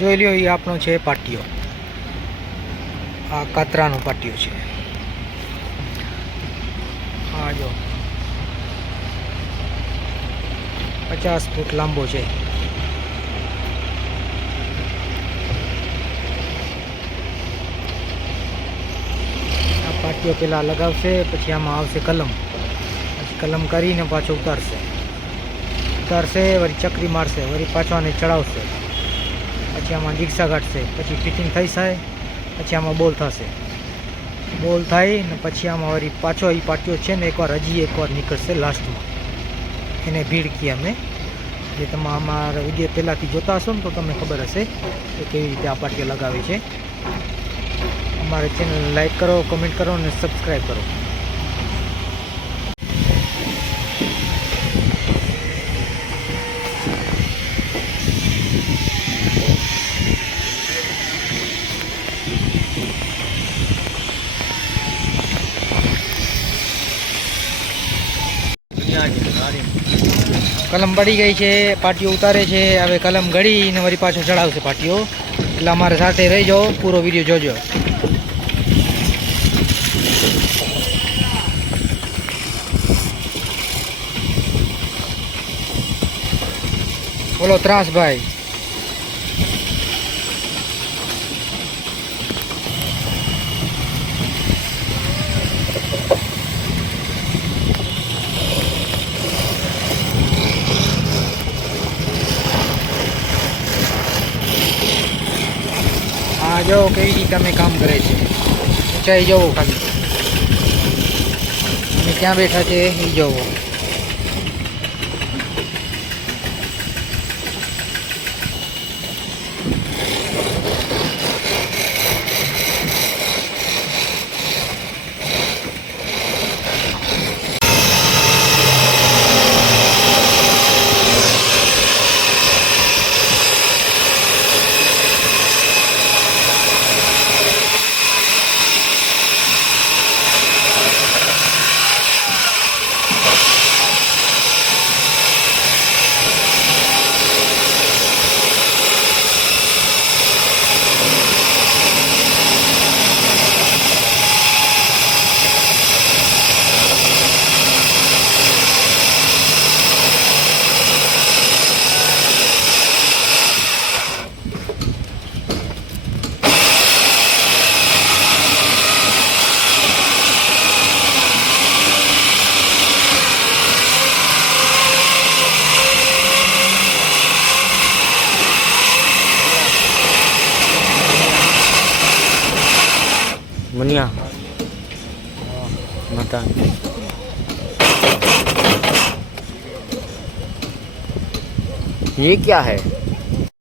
જોઈ લ્યો, એ આપણો છે પાટિયો. આ કાતરાનો પાટિયો છે. હા જો 50 ફૂટ લાંબો છે. આ પાટિયો પેલા લગાવશે, પછી આમાં આવશે કલમ, પછી કલમ કરીને પાછો ઉતારશે, વળી ચકરી મારશે, વળી પાછો આને ચડાવશે, પછી આમાં જીગસા કાઢશે, પછી ફિટિંગ થઈ જાય, પછી આમાં બોલ થશે, બોલ થાય ને પછી આમાં વળી પાછો એ પાટિયો છે ને એકવાર નીકળશે લાસ્ટમાં. એને ભીડ કીએ અમે, જે તમે અમારા વિડીયો પહેલાંથી જોતા હશો ને તો તમને ખબર હશે કે કેવી રીતે આ પાટિયો લગાવે છે. અમારી ચેનલ લાઈક કરો, કમેન્ટ કરો અને સબસ્ક્રાઈબ કરો. કલમ પડી ગઈ છે, પાટિયો ઉતારે છે. હવે કલમ ગળીને વળી પાછો ચડાવશે પાટિયો. એટલે અમારે સાથે રહી જાઓ, પૂરો વિડીયો જોજો. બોલો ત્રાસભાઈ. હા જો કેવી રીતે અમે કામ કરે છે. ઊંચાઈ જવો, ખાલી અમે ક્યાં બેઠા છે એ જોવો. मुनिया मकान ये क्या है?